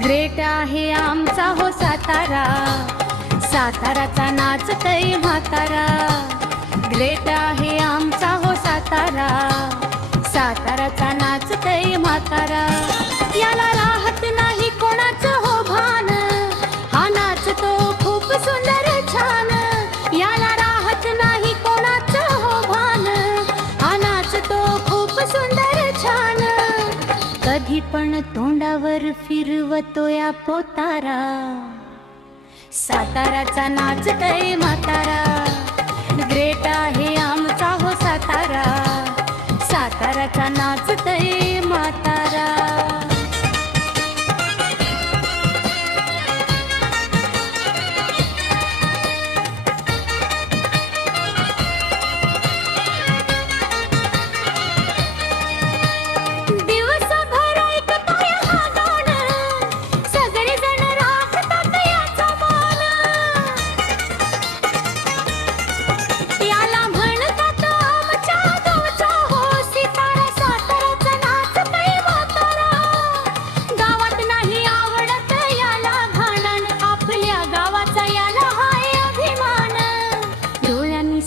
Great आहे आमचा हो सातारा, साताराचा नाचतय म्हातारा. ग्रेट आहे आमचा हो सातारा, साताराचा नाचतय म्हातारा. याला राहत नाही कोणाचं हो भान, हा नाचतो खूप सुंदर छान. याला राहत नाही कोणाचं हो भान, हा नाचतो खूप सुंदर छान. कधी पण तोंडावर फिरवतो या पोतारा, साताराचा नाचतय म्हातारा. ग्रेट आहे आमचा हो सातारा, साताराचा नाचतय म्हातारा.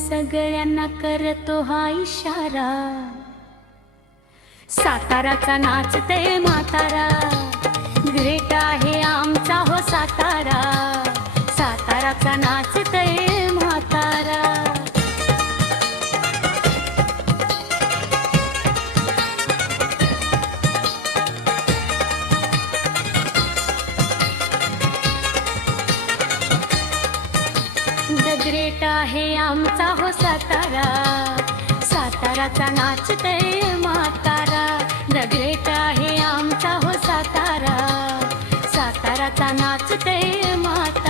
सगळ्यांना करतो हा इशारा, साताराचा नाचतय म्हातारा. ग्रेट आहे आमचा हो सातारा, साताराचा नाचतय म्हातारा. ग्रेट आहे आमचा हो सातारा, साताराचा नाचतय म्हातारा. ग्रेट आहे आमचा हो सातारा, साताराचा नाचतय म्हातारा.